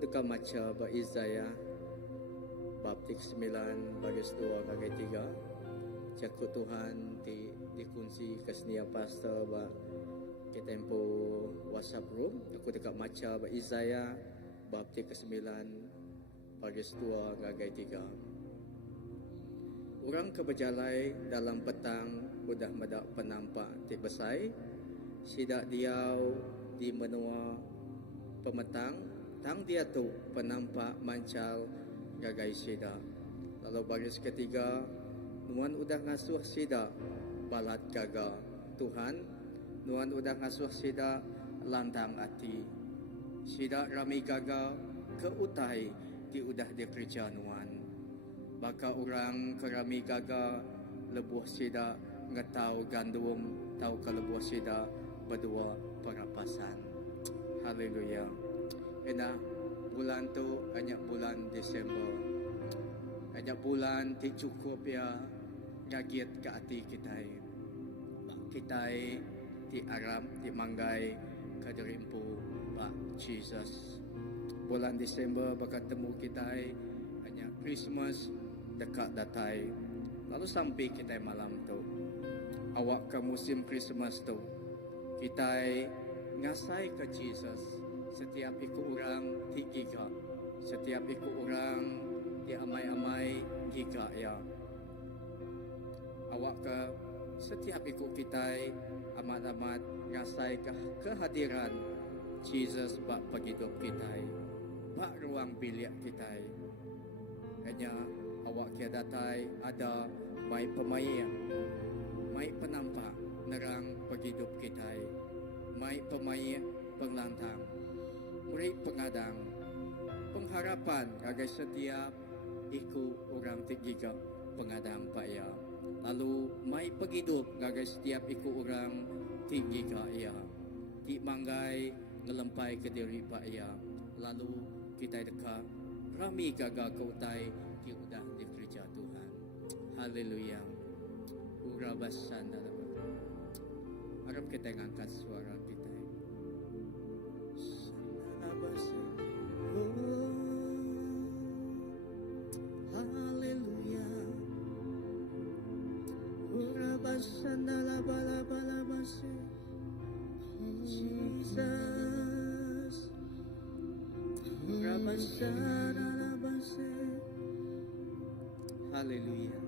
dekat maca ba Isaiah bab 9 baris 2 bagai 3. Jakut Tuhan dikunci kesenia pastor ba ke tempo WhatsApp room. Aku dekat maca ba Isaiah bab 9 baris 2 bagai 3. Orang keberjalai dalam petang udah medak penampak tik besai. Sidak diau di menua pemetang. Tang dia tu penampak mancal gagai sida. Lalu baris ketiga, nuan udah ngasuh sida balat gaga Tuhan. Nuan udah ngasuh sida lantang hati. Sida rami gaga ke utai di udah dikerja nuan. Baka orang kerami gaga lebuh sida ngetau gandum tau ke lebuh sida berdua perapasan. Haleluya. Ena bulan tu hanya bulan Desember. Hanya bulan ti cukup ya ngagiat ke hati kita. Kita ti aram ti manggai kaderimpu Pak Jesus. Bulan Desember bakal temu kita hanya Christmas dekat datai. Lalu sampai kita malam tu. Awak ke musim Christmas tu. Kita ngasai ke Jesus. Setiap ikut orang ti giga. Setiap ikut orang ti amai-amai giga ya. Awak ke setiap ikut kita amat-amat ngasai ke kehadiran Jesus bak paghidup kita. Bak ruang bilik kita. Hanya awak kia datai ada mai pemain. Mai penampak nerang paghidup kita. Mai pemain penglantang. Murid pengadang, pengharapan agar setiap ikut orang tiga pengadang Pak ya. Lalu mai paghidup agar setiap ikut orang tiga ya. Ti manggai ngelempai ke diri Pak ya. Lalu kita dekat rami gagal kautai ti udah dikerja Tuhan. Haleluya. Urabasan dalam. Harap kita ngangkat suara kita. Haleluya. Urabasana bala basi. Jesus. Urabasana basi. Haleluya.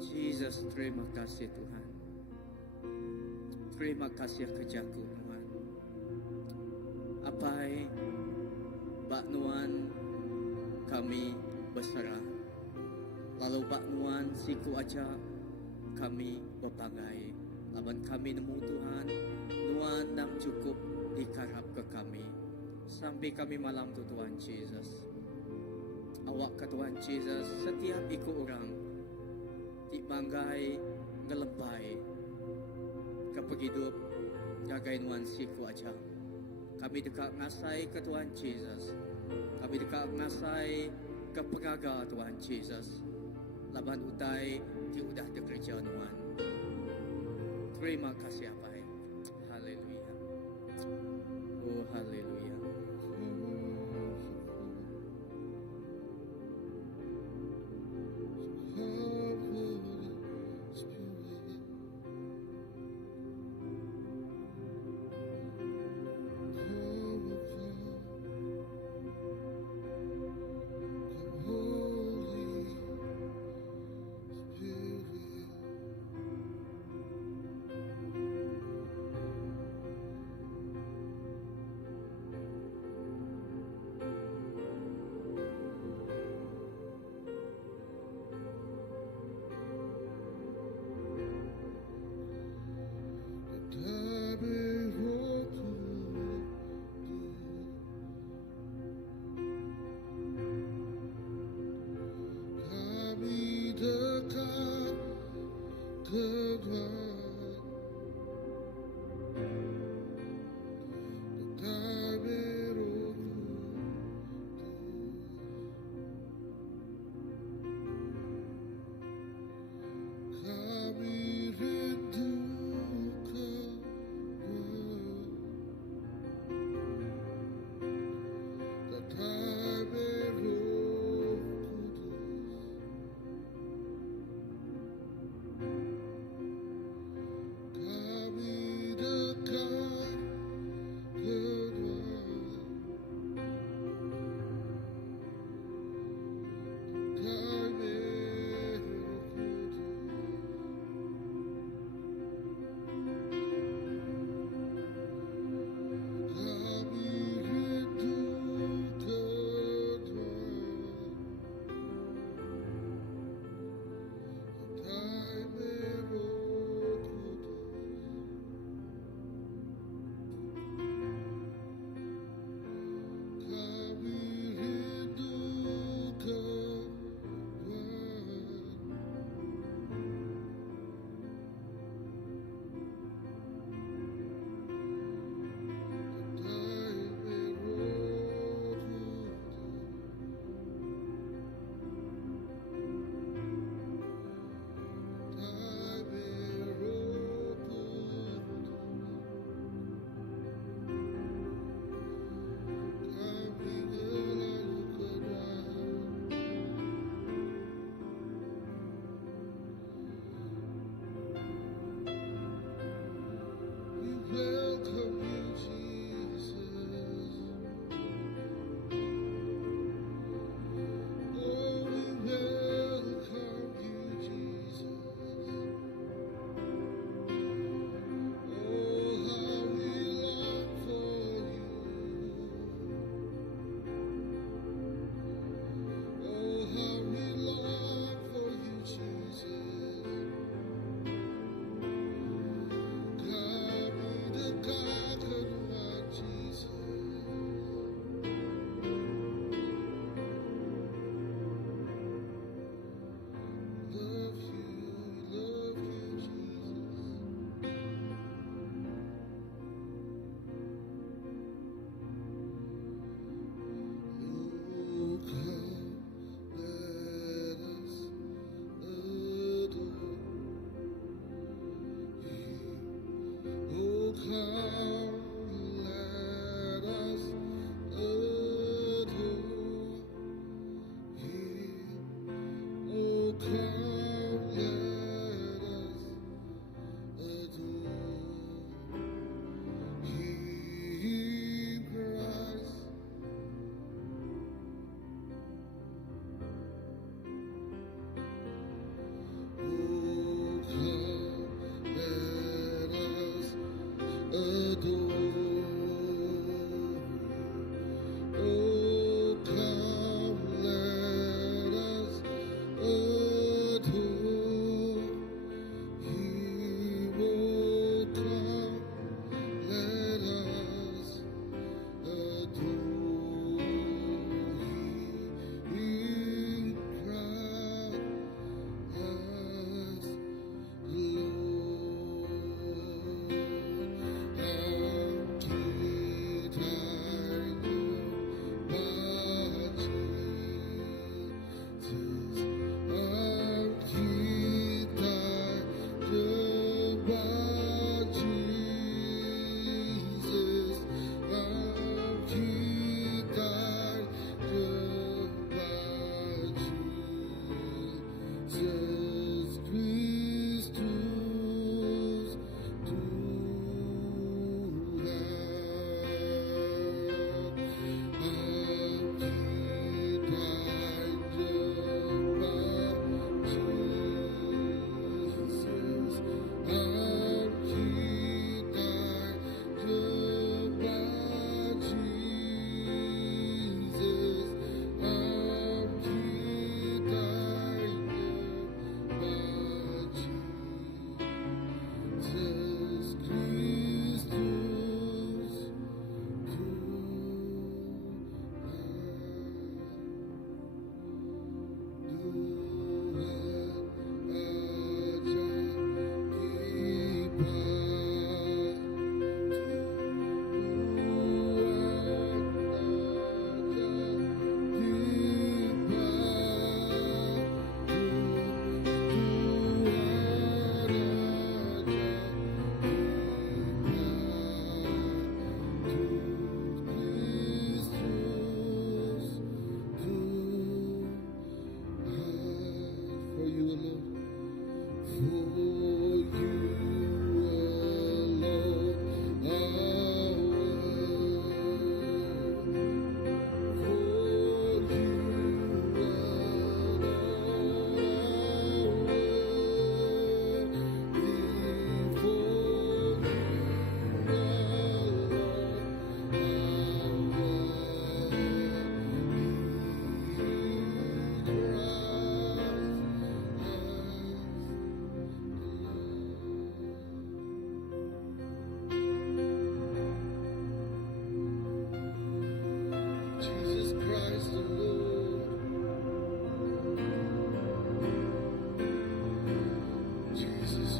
Jesus, terima kasih Tuhan. Terima kasih kerjaku Tuhan. Apai baknuan kami berserah. Lalu baknuan siku aja kami berpangai. Laban kami nemu Tuhan, nuan nam cukup dikarap ke kami. Sampai kami malam tu Tuhan Jesus. Awak ke Tuhan Jesus setiap ikut orang di manggai ngelempai ke paghidup gagai nuan siku aja. Kami dekat ngasai ke Tuhan Jesus. Kami dekat ngasai ke pengaga Tuhan Jesus. Laban utai di udah dikerja nuan. Terima kasih apa. Haleluya. Oh haleluya.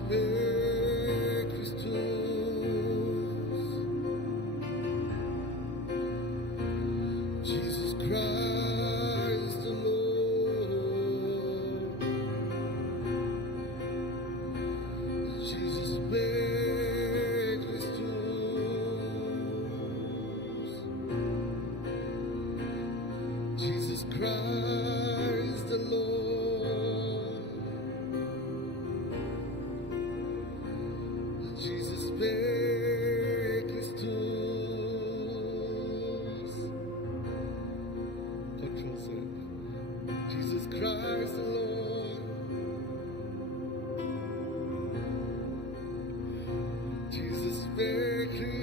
Be Christus, Jesus Christ the Lord, Jesus be Christus, Jesus Christ the Lord, Jesus be Christus. Control Z. Jesus Christ the Lord, Jesus be Christus.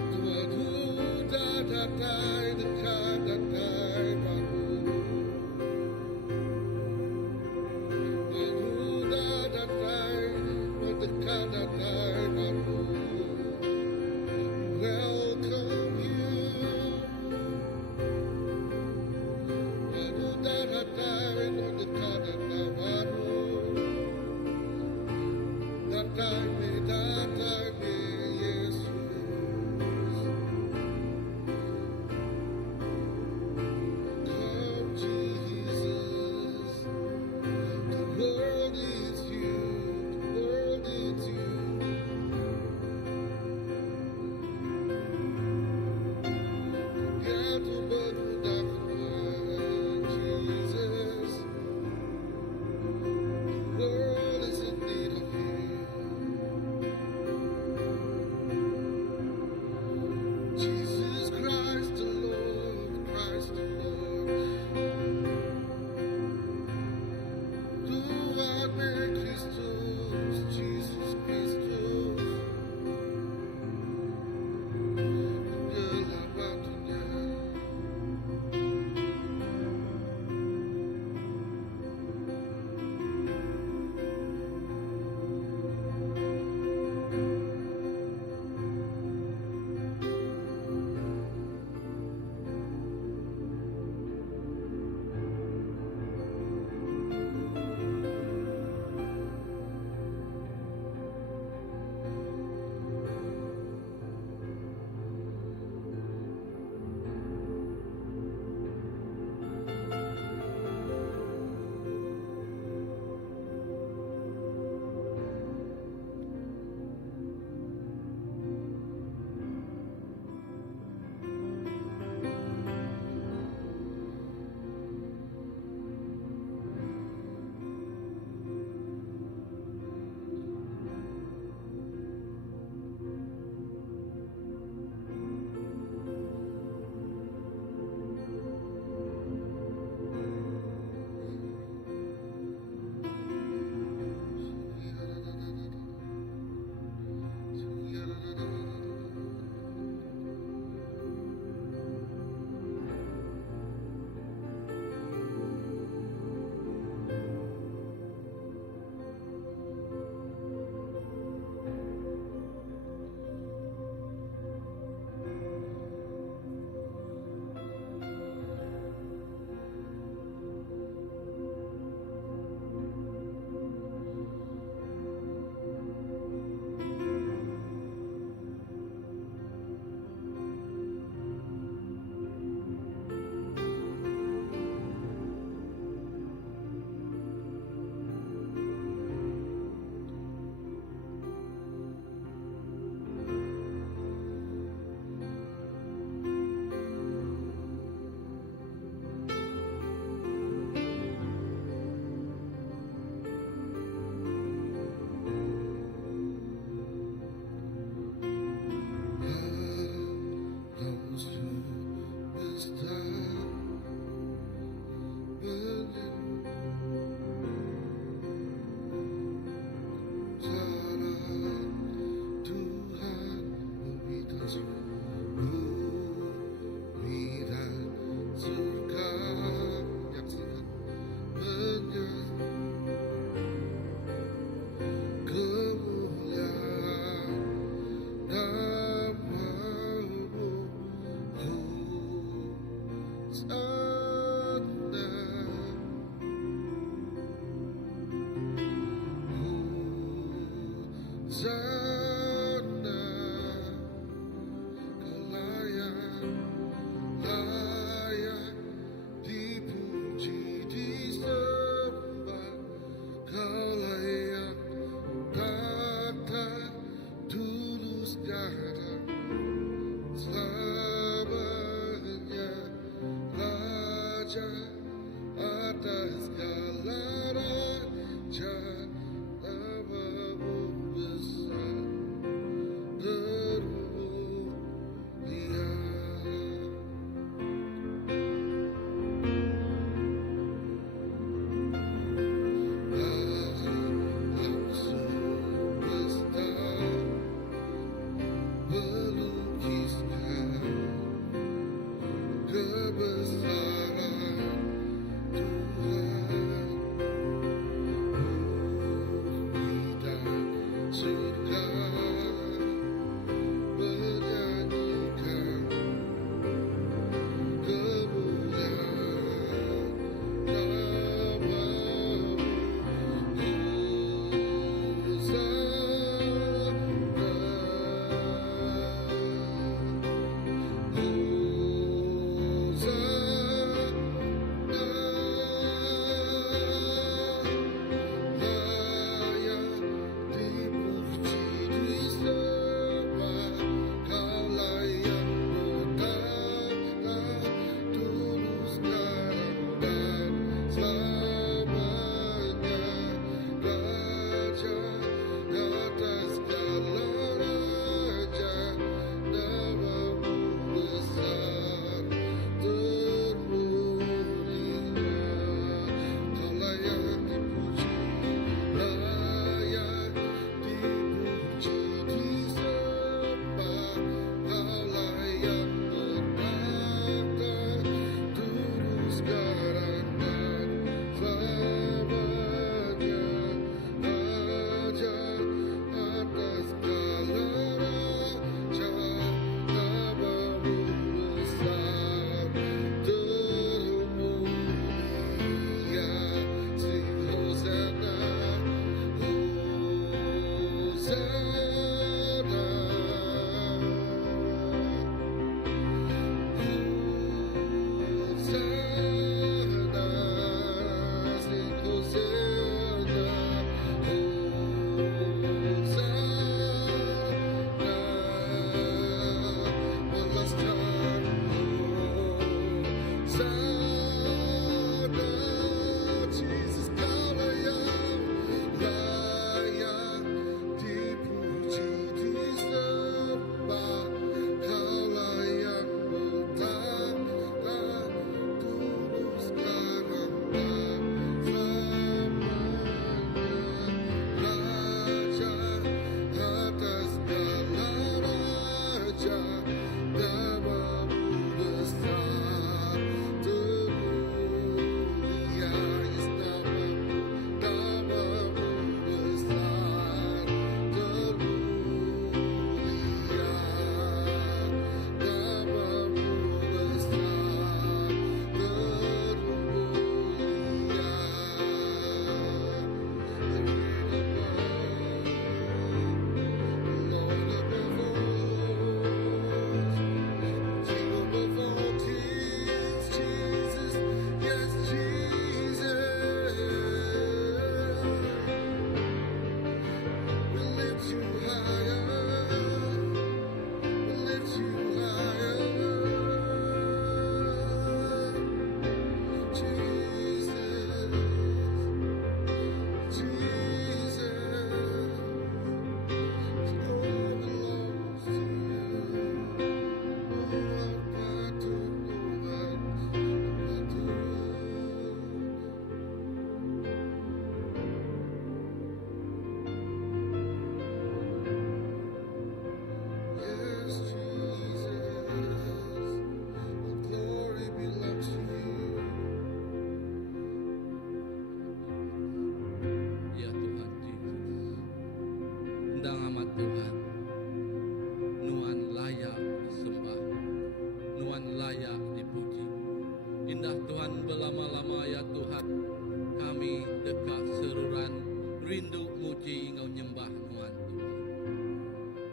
Welcome Come Jesus, the world is you, the world is you. Forget about that Jesus, the world is in need of you. Jesus Christ the Lord, Christ the Lord. Du art med Kristus, Jesus Kristus. Dalam waktunya. Kemuliaan namamu. selamanya Raja atas segala raja, namamu besar termulia. Alam semesta melukiskan kebesaran Tuhan. Bumi dan surga menyanyikan kemuliaan namamu.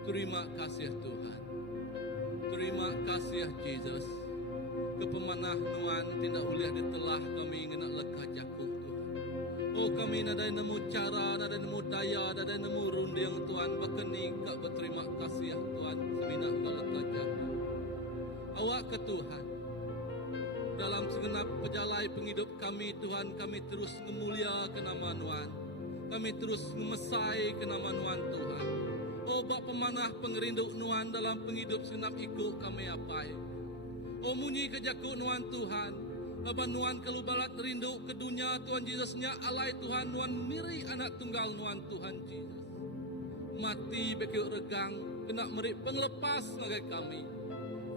Terima kasih Tuhan. Terima kasih Jesus. Kepemanah Nuan tidak boleh ditelah kami ngena lekah jakuh Tuhan. Oh kami nadai nemu cara, nadai nemu daya, nadai nemu runding Tuhan. Bakeni kak berterima kasih Tuhan. Semina engkau lekah jakuh. ke Tuhan. Dalam segenap pejalai penghidup kami Tuhan, kami terus memulia ke nama Tuhan. Kami terus memesai ke nama Tuhan Tuhan. Oh bak pemanah pengerinduk Tuhan dalam penghidup segenap ikut kami apai. Oh munyi kejaku Tuhan Tuhan. Laban Tuhan kalau balat rindu ke dunia Tuhan Yesusnya alai Tuhan Tuhan miri anak tunggal Tuhan Yesus. Mati bekiu regang kena meri penglepas ngagai kami.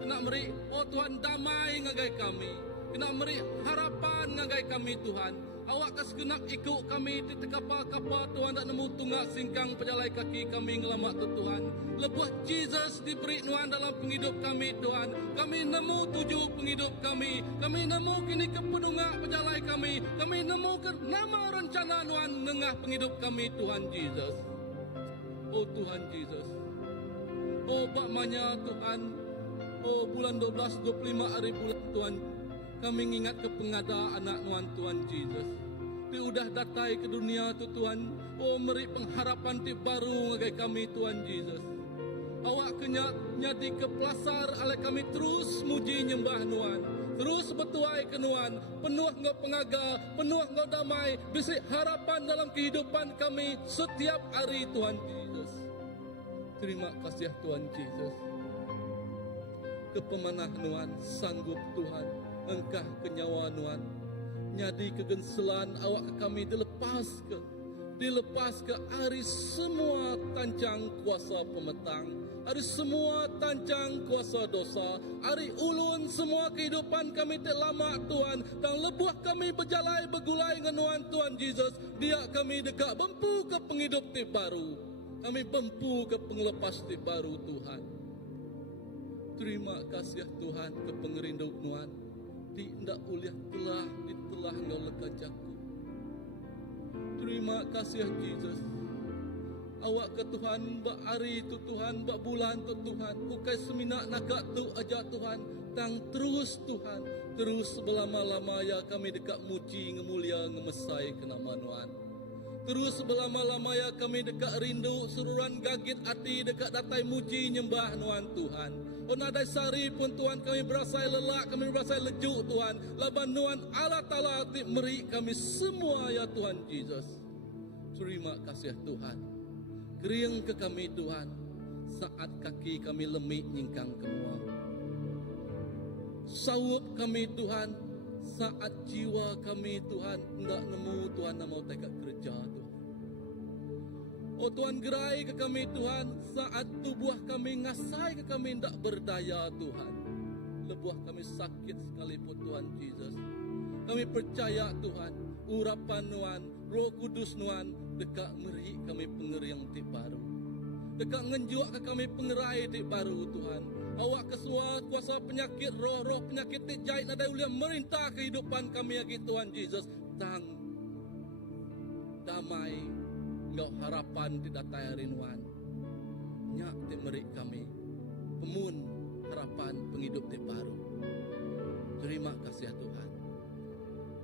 Kena meri oh Tuhan damai ngagai kami. Kena meri harapan ngagai kami Tuhan. Awak kesegenap ikut kami di kapal-kapal Tuhan tak nemu tunggak singkang pejalai kaki kami ngelamak tu Tuhan. Lebuh Jesus diberi Tuhan dalam penghidup kami Tuhan. Kami nemu tujuh penghidup kami. Kami nemu kini kepenungak pejalai kami. Kami nemu ke nama rencana Tuhan nengah penghidup kami Tuhan Jesus. Oh Tuhan Jesus. Oh bakmanya Tuhan. Oh bulan 12, 25 hari bulan Tuhan. Kami ingat ke pengada anak Tuhan Jesus. Dia udah datai ke dunia tu Tuhan. Oh meri pengharapan ti baru ngagai kami Tuhan Jesus. Awak kenyak nyadi ke pelasar alai kami terus muji nyembah Tuhan. Terus bertuai ke Tuhan. Penuh ngau pengaga, penuh ngau damai. Bisi harapan dalam kehidupan kami setiap hari Tuhan Jesus. Terima kasih Tuhan Jesus. Kepemanah Tuhan, sanggup Tuhan. Engkah kenyawa Tuhan. Nyadi kegenselan awak ke kami dilepas ke hari semua tancang kuasa pemetang, hari semua tancang kuasa dosa, hari ulun semua kehidupan kami terlama Tuhan, dan lebuh kami berjalai bergulai dengan Tuhan Yesus. Dia kami dekat bempu ke penghidup ti baru, kami bempu ke penglepas ti baru Tuhan. Terima kasih Tuhan ke pengerinduk Tuhan. Tidak uliah telah engkau lekajaku. Terima kasih Jesus. Awak ke Tuhan bak hari tu Tuhan, bak bulan tu Tuhan. Ukai semina nakak tu aja Tuhan. Tang terus Tuhan. Terus belama-lama ya kami dekat muji ngemulia ngemesai ke nama Tuhan. Terus belama-lama ya kami dekat rindu sururan gagit hati dekat datai muji nyembah Tuhan. Oh nadai sari pun Tuhan kami berasa lelak, kami berasa lejuk Tuhan. Laban Tuhan Allah Ta'ala meri kami semua ya Tuhan Jesus. Terima kasih Tuhan. Kering ke kami Tuhan. Saat kaki kami lemik nyingkang kemua. Sawup kami Tuhan. Saat jiwa kami Tuhan tidak nemu Tuhan nak mau tegak kerja Tuhan. Oh Tuhan gerai ke kami Tuhan. Saat tubuh kami ngasai ke kami tidak berdaya Tuhan. Lebuah kami sakit sekalipun Tuhan Jesus. Kami percaya Tuhan. Urapan Tuhan. Roh Kudus Tuhan. Dekat meri kami pengeriang ti baru. Dekat ngenjuak ke kami pengerai ti baru Tuhan. Awak kesemua kuasa penyakit roh-roh penyakit ti jahit nadai uliah merintah kehidupan kami lagi Tuhan Jesus. Tang damai ngau harapan ti datai rinduan. Nyak ti meri kami pemun harapan penghidup ti baru. Terima kasih Tuhan.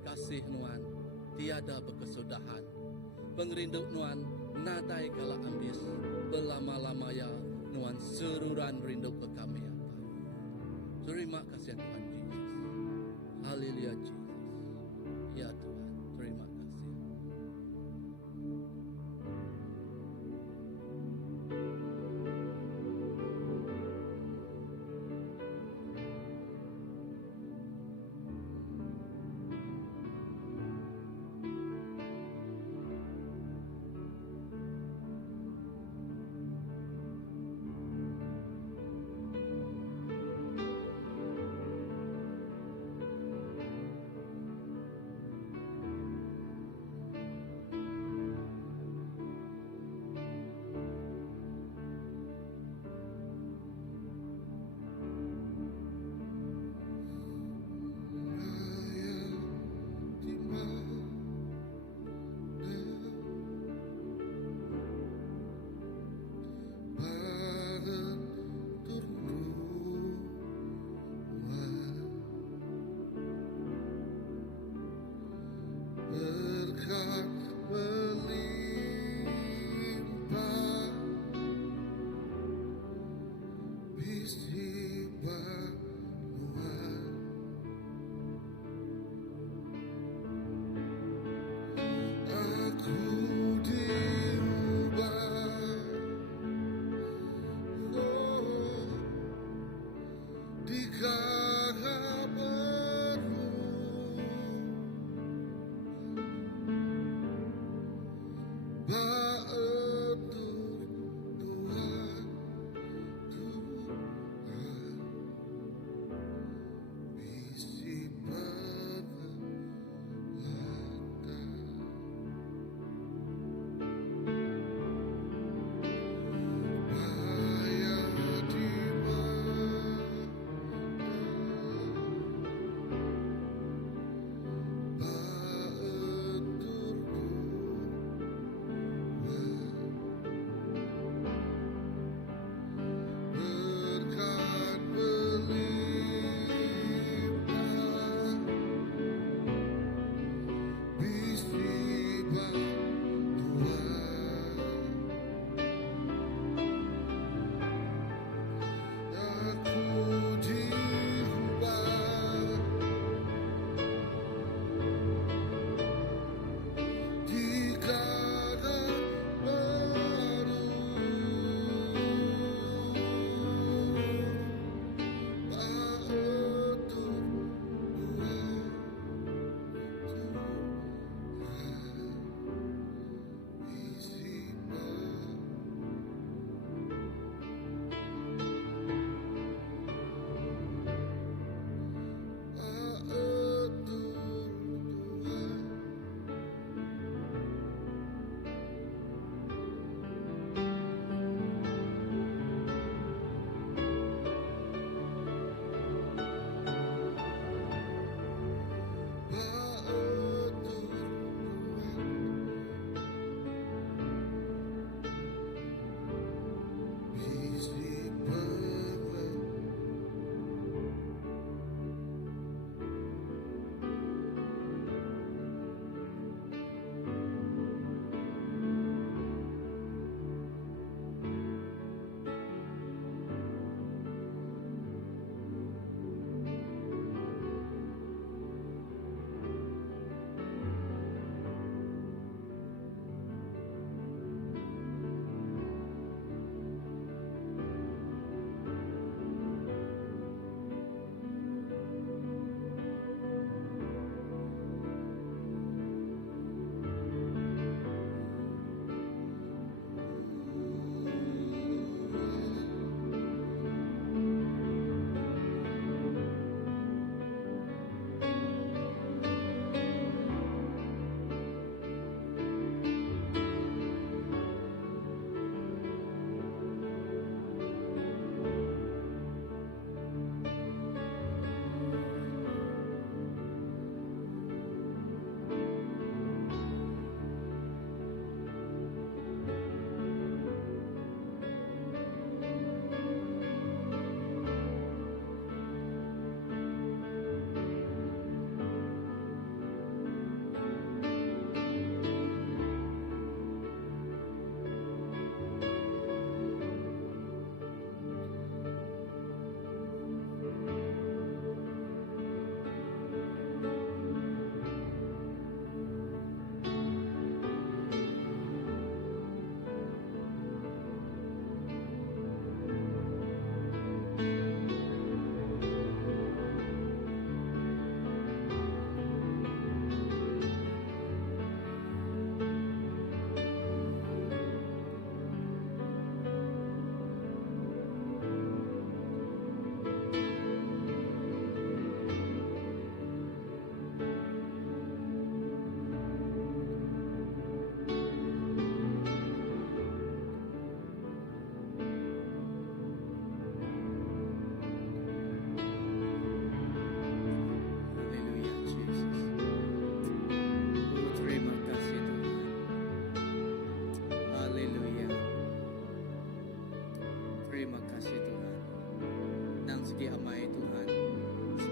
Kasih Tuhan tiada berkesudahan. Pengerinduk Tuhan nadai kala ambis belama-lama ya Tuhan seruran rindu ke kami apa. Terima kasih Tuhan Jesus. Haleluya Jesus. Ya Tuhan, terima kasih.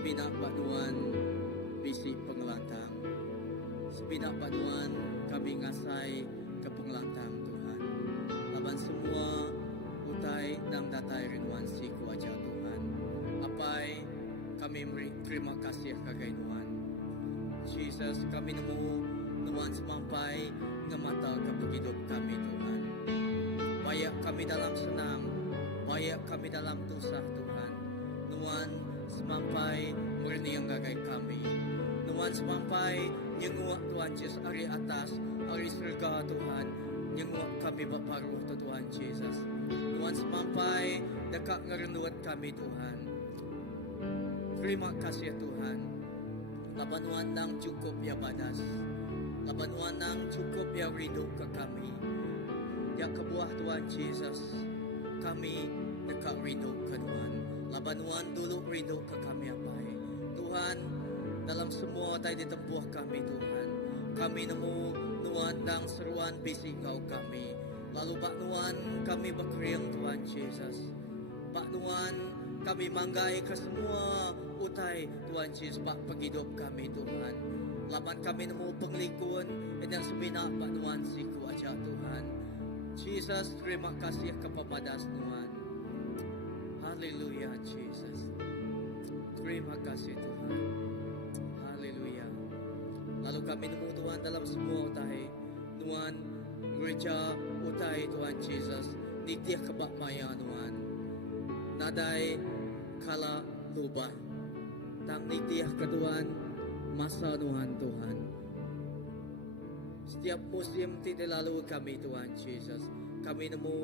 sebinak banuan bisi pengelantang. Sebinak banuan kami ngasai ke pengelantang Tuhan. Laban semua utai nang datai rinuan si kuaja Tuhan. Apai kami terima kasih kagai Nuan. Jesus, kami nemu Nuan semampai ngemata kehidup kami Tuhan. Bayak kami dalam senang, bayak kami dalam dosa Tuhan. Nuan semampai merniang gagai kami. Nuan semampai nyenguak Tuhan Yesus ari atas, ari surga Tuhan. Nyenguak kami baparuh to Tuhan Jesus. Nuan semampai dekat ngerenduat kami Tuhan. Terima kasih Tuhan. Labanuan nang cukup ya badas. Labanuan nang cukup ya rindu ke kami. Ya kebuah Tuhan Jesus. Kami dekat rindu ke Tuhan. Labanuan dulu rindu ke kami apa. Tuhan, dalam semua tayo ditempuh kami Tuhan. Kami nemu Nuan nang seruan bisi kau kami. Lalu Pak Nuan kami berkeriang Tuhan Jesus. Pak Nuan kami manggai ke semua utai Tuhan Yesus Pak penghidup kami Tuhan. Laban kami nemu penglikun yang sebinak Pak Nuan siku aja Tuhan. Jesus, terima kasih kepada Nuan. Haleluya Jesus. Terima kasih Tuhan. Haleluya. Lalu kami nemu Tuhan dalam semua utai Nuan gereja utai Tuhan Jesus. Nitiah kebak maya Nuan. Nadai kala lubah tang nitiah keduan masa Tuhan Tuhan. Setiap musim tidak lalu kami Tuhan Jesus. Kami nemu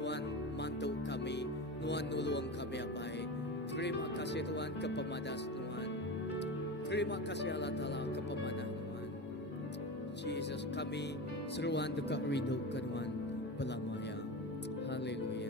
Tuhan mantu kami, Tuhan nulung kami apai. Terima kasih Tuhan kepemadas Tuhan. Terima kasih Allah Ta'ala kepemadah Tuhan. Jesus, kami seruan dekat rindu ke Tuhan belamaya. Haleluya.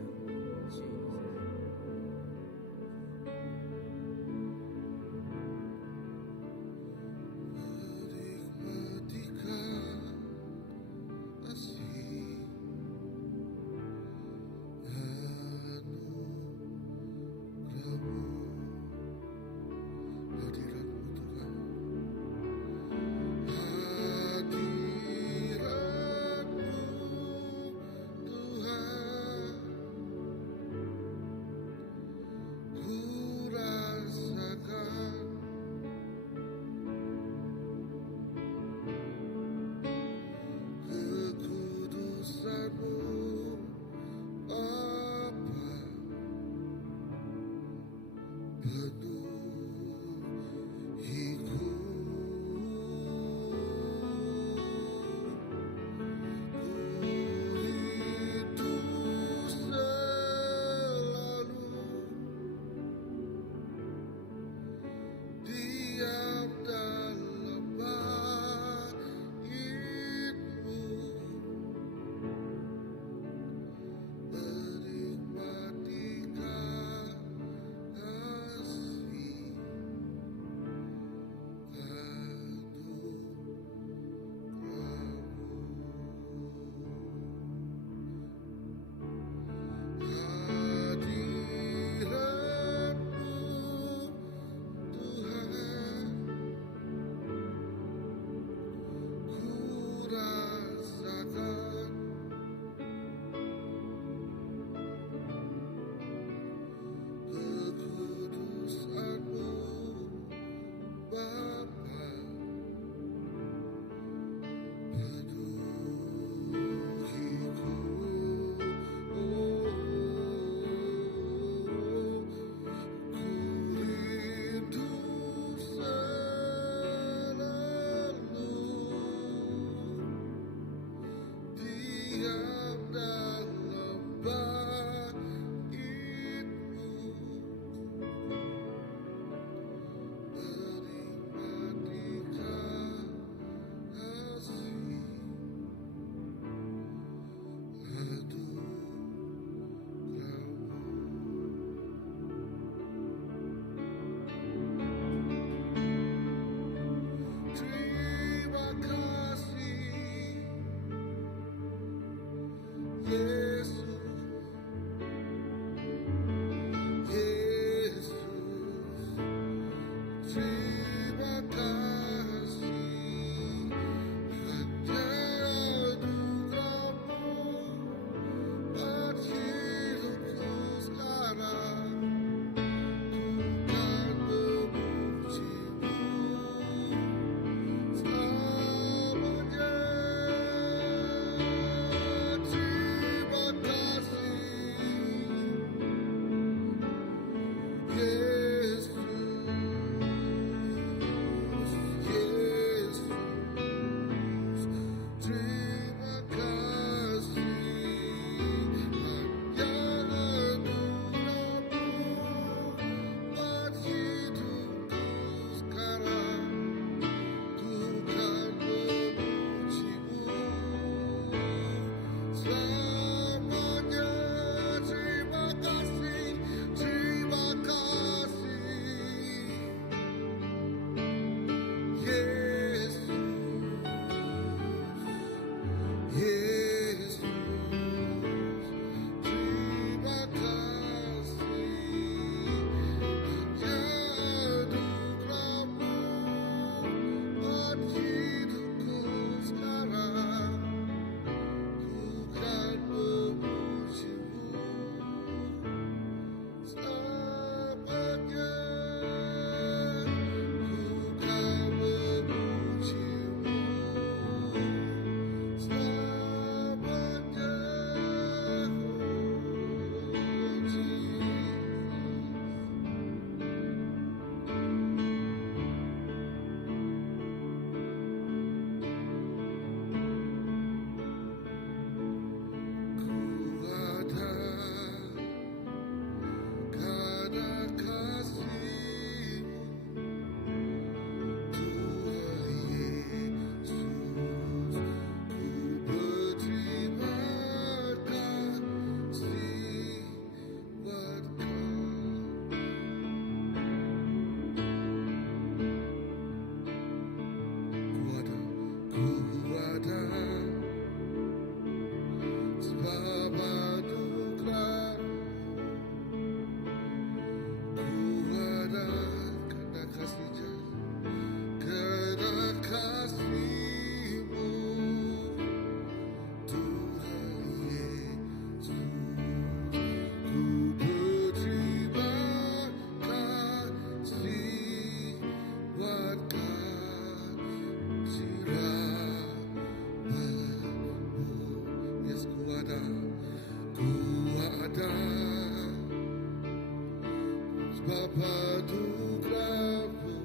anugerah-Mu,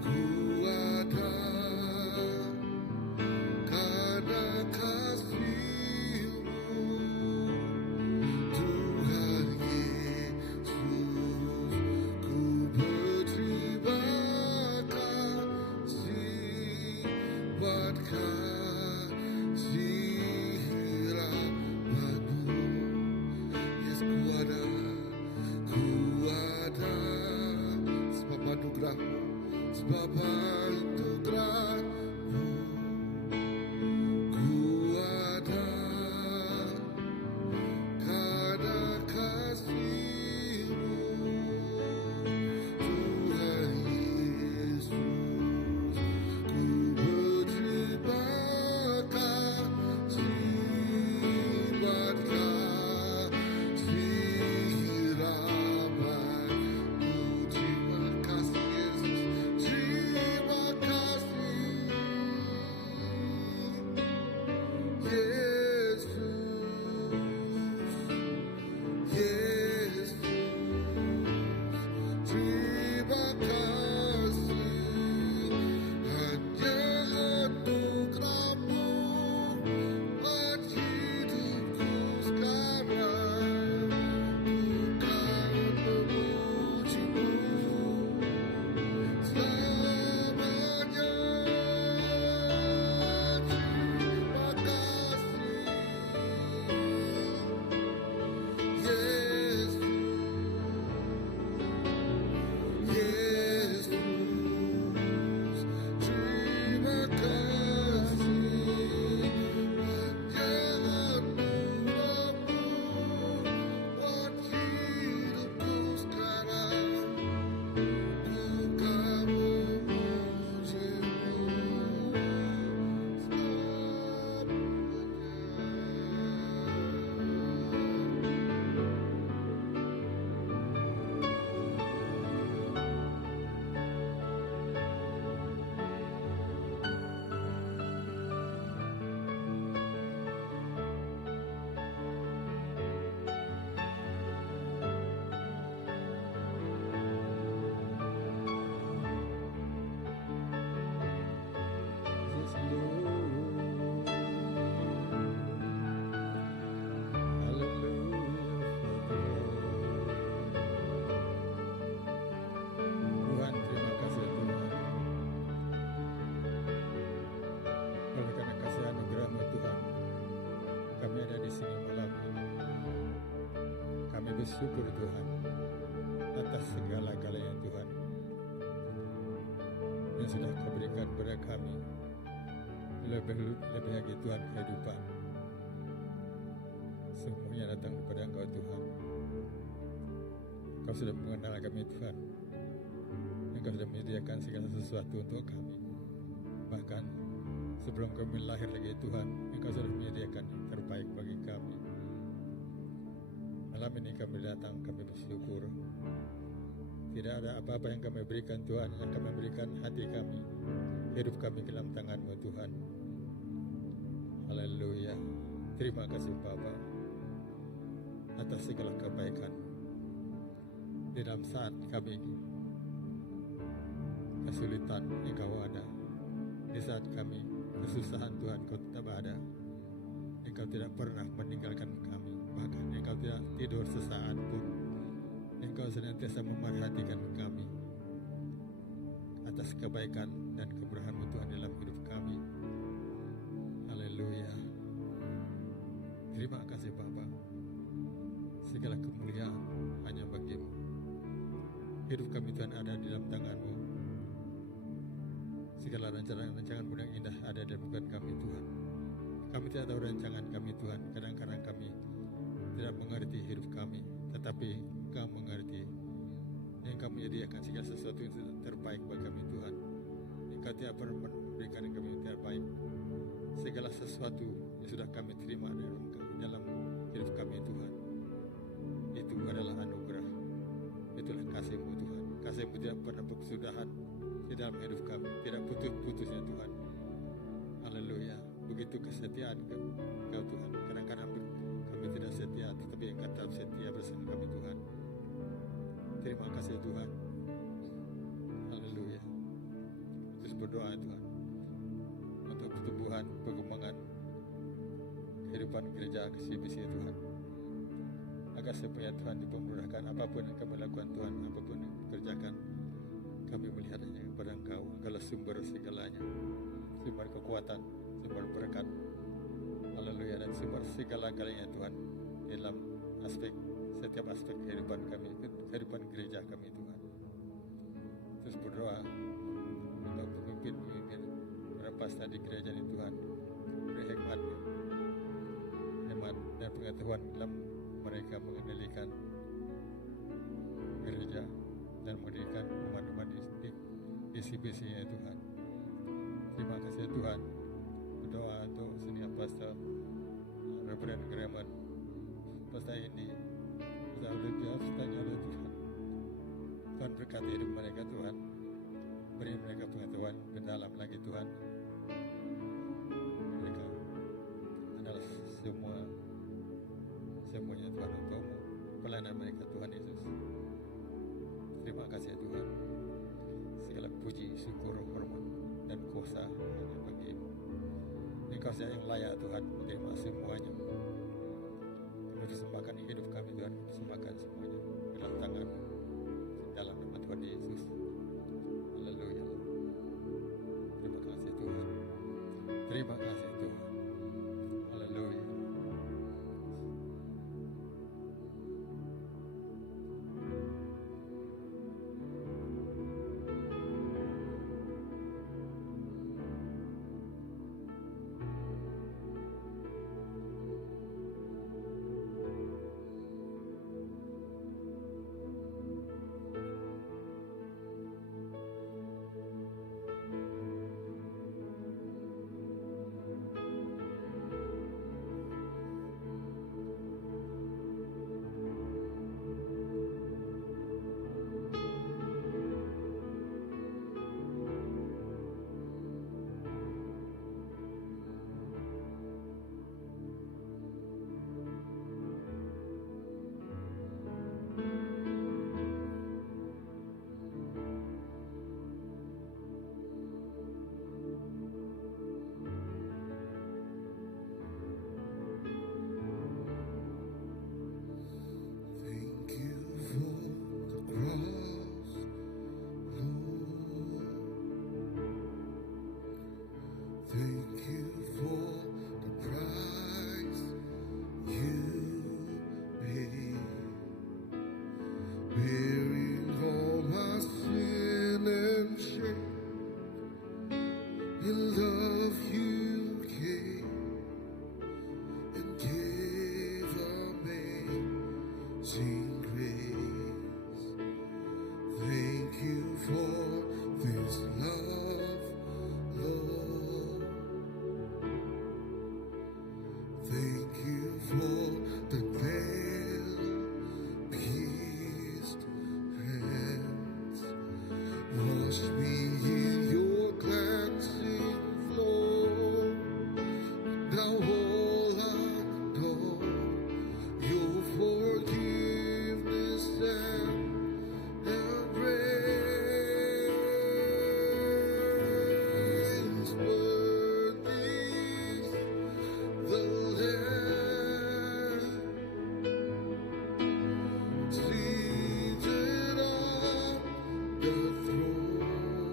ku ada karena kasih-Mu, Tuhan Yesus. Ku berterima kasih buat kasih rahmat-Mu. Yes, ku ada sebab anugerah-Mu, sebab anugerah-Mu. Ku ada karena kasih-Mu, Tuhan Yesus. Ku berterima kasih buat kasih rahmat-Mu. Terima kasih Yesus, terima kasih Yesus, Yesus. Terima kasih hanya anugerah-Mu buat hidupku sekarang. Ku kan memuji-Mu selamanya. Terima kasih Yesus, Yesus. Terima kasih hanya anugerah-Mu buat hidupku sekarang. Ku kan memuji-Mu Tuhan, terima kasih Tuhan. Oleh karena kasih anugerah-Mu Tuhan, kami ada di sini malam ini. Kami bersyukur Tuhan atas segala-galanya Tuhan yang sudah Kau berikan kepada kami. Lebih lagi Tuhan kehidupan. Semuanya datang kepada Engkau Tuhan. Kau sudah mengenal kami Tuhan. Engkau sudah menyediakan segala sesuatu untuk kami. Bahkan sebelum kami lahir lagi Tuhan, Engkau sudah menyediakan yang terbaik bagi kami. Malam ini kami datang, kami bersyukur. Tidak ada apa-apa yang kami berikan Tuhan, yang kami berikan hati kami, hidup kami ke dalam tangan-Mu Tuhan. Haleluya. Terima kasih Bapa atas segala kebaikan. Di dalam saat kami kesulitan, Engkau ada. Di saat kami kesusahan Tuhan, Kau tetap ada. Engkau tidak pernah meninggalkan kami. Bahkan Engkau tidak tidur sesaat pun. Engkau senantiasa memerhatikan kami. Atas kebaikan dan kemurahan-Mu Tuhan dalam hidup kami. Haleluya. Terima kasih Bapa. Segala kemuliaan hanya bagi-Mu. Hidup kami Tuhan ada di dalam tangan-Mu. Segala rancangan-rancangan-Mu yang indah ada dalam hidup kami Tuhan. Kami tidak tahu rancangan kami Tuhan. Kadang-kadang kami tidak mengerti hidup kami, tetapi Engkau mengerti. Engkau menyediakan segala sesuatu yang terbaik bagi kami Tuhan. Engkau tidak pernah memberikan kami yang terbaik. Segala sesuatu yang sudah kami terima dalam hidup kami Tuhan, itu adalah anugerah. Itulah kasih-Mu Tuhan. Kasih-Mu tidak pernah berkesudahan di dalam hidup kami, tidak putus-putusnya Tuhan. Haleluya. Begitu kesetiaan Engkau Tuhan. Kadang-kadang kami tidak setia, tetapi Engkau tetap setia bersama kami Tuhan. Terima kasih Tuhan. Haleluya. Terus berdoa Tuhan untuk pertumbuhan, perkembangan kehidupan gereja CBC Tuhan. Agar supaya Tuhan dipermudahkan apapun yang kami lakukan Tuhan, apapun yang kerjakan, kami melihatnya kepada Engkau, Engkaulah sumber segalanya, sumber kekuatan, sumber berkat, haleluya, dan sumber segala-galanya Tuhan dalam setiap aspek kehidupan kami, kehidupan gereja kami Tuhan. Terus berdoa untuk pemimpin-pemimpin para pastor di gereja ini Tuhan, beri hikmat dan pengetahuan dalam mereka mengendalikan gereja dan mendirikan umat-umat di CBC ya Tuhan. Terima kasih Tuhan. Berdoa untuk senior pastor Reverend Graman, pastor ini pastor Olivia, tanya oleh Tuhan. Tuhan berkati hidup mereka Tuhan, beri mereka pengetahuan mendalam lagi Tuhan. Mereka adalah semuanya Tuhan untukmu, pelayanan mereka Tuhan Yesus. Terima kasih Tuhan. Segala puji, syukur, hormat dan kuasa hanya bagi-Mu. Engkau saja yang layak Tuhan menerima semuanya. Kami persembahkan hidup kami Tuhan, persembahkan semuanya dalam tangan, dalam nama Tuhan Yesus. Haleluya. Terima kasih Tuhan. Terima kasih Tuhan. Haleluya. Thank you for the cross, Lord. Thank you for the price you paid, bearing all my sin and shame. In love you came and gave amazing grace. Thank you for this love, Lord. Thank you for the nail-pierced hands. Wash me in your cleansing flow. Now all I know, your forgiveness and embrace. Worthy is the Lamb seated on the throne.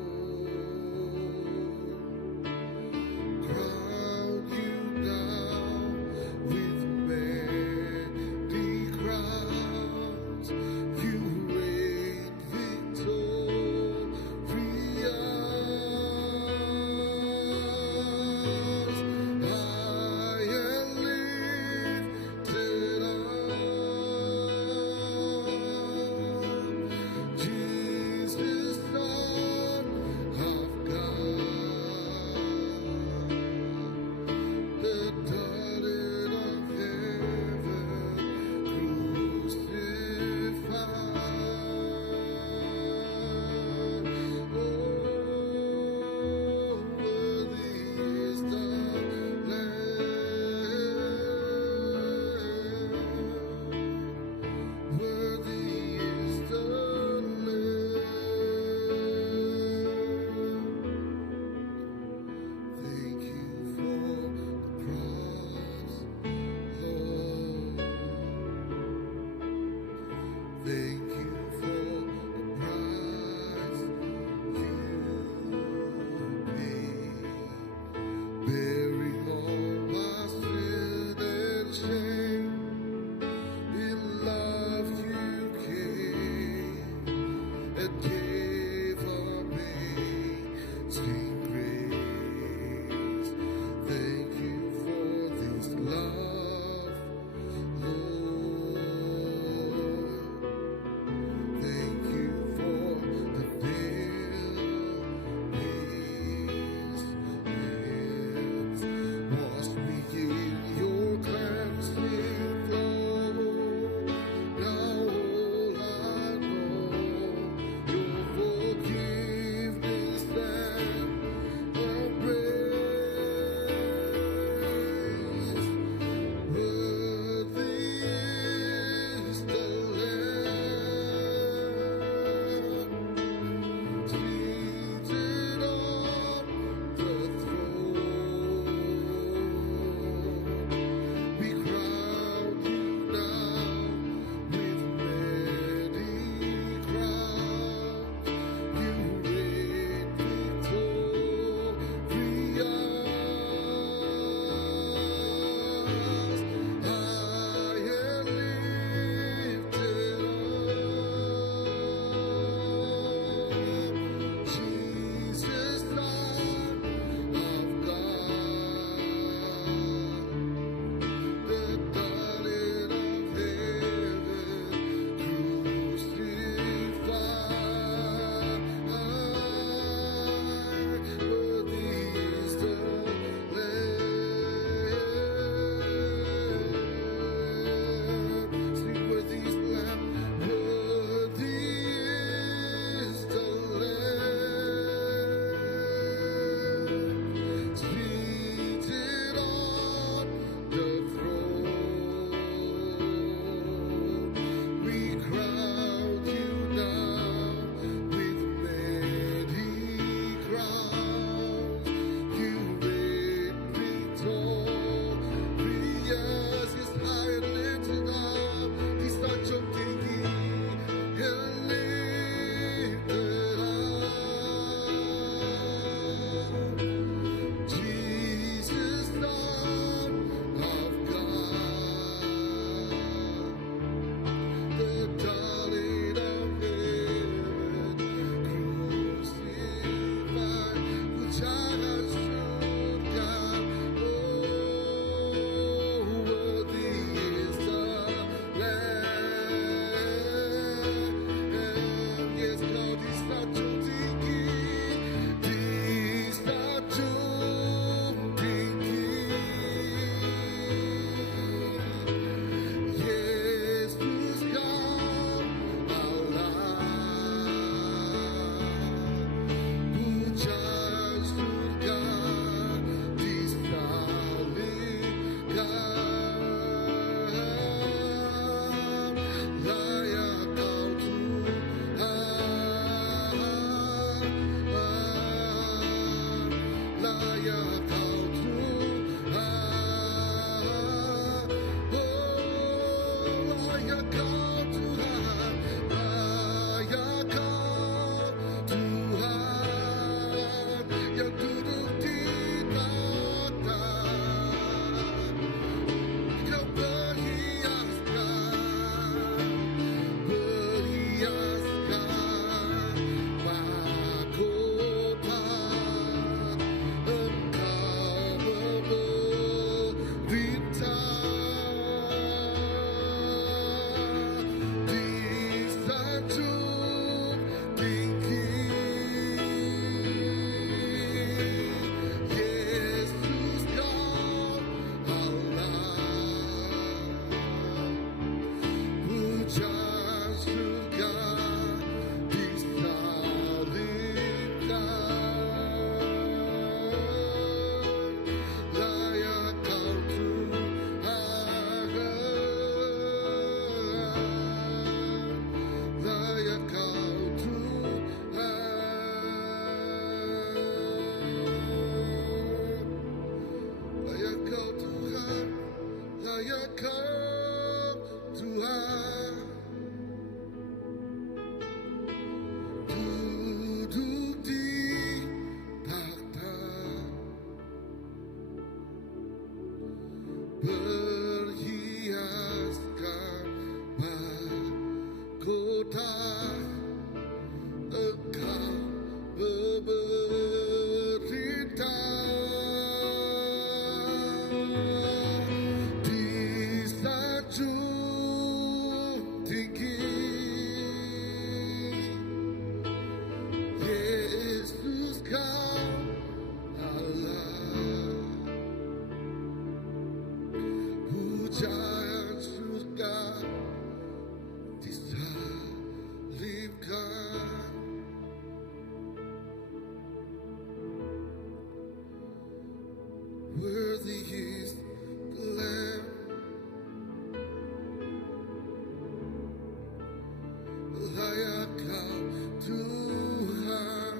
Kau Tuhan,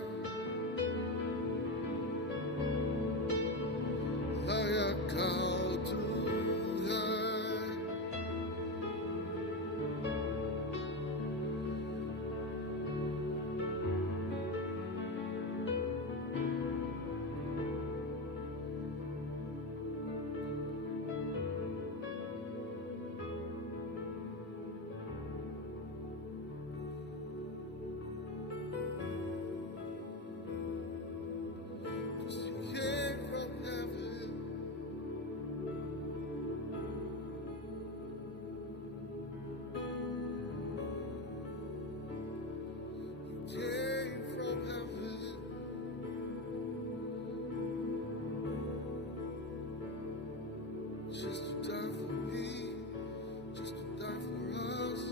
layak Kau Tuhan. You came from heaven, you came from heaven, just to die for me, just to die for us.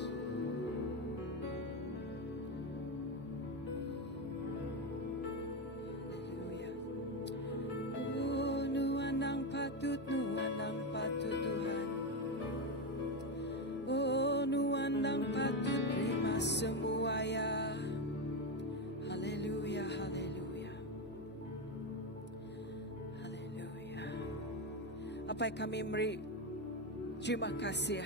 Oh, nuan ang patut Tuhan. Oh, nuan ang patut terima semua ya. Haleluya, haleluya. Haleluya. Apa yang kami beri terima kasih.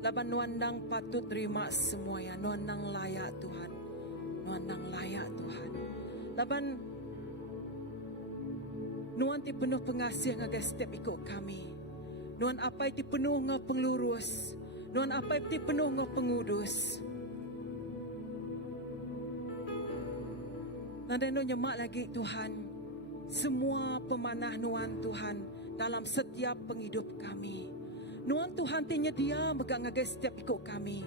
Laban nuan nang patut terima semua ya. Nuan nang layak Tuhan. Nuan nang layak Tuhan. Laban Nuan ti penuh pengasih ngagai setiap ikut kami. Nuan apa ti penuh ngau penglurus. Nuan apa ti penuh ngau pengudus. Nada nu nyemak lagi Tuhan. Semua pemanah Nuan Tuhan dalam setiap penghidup kami. Nuan Tuhan ti nyedia megang ngagai setiap ikut kami.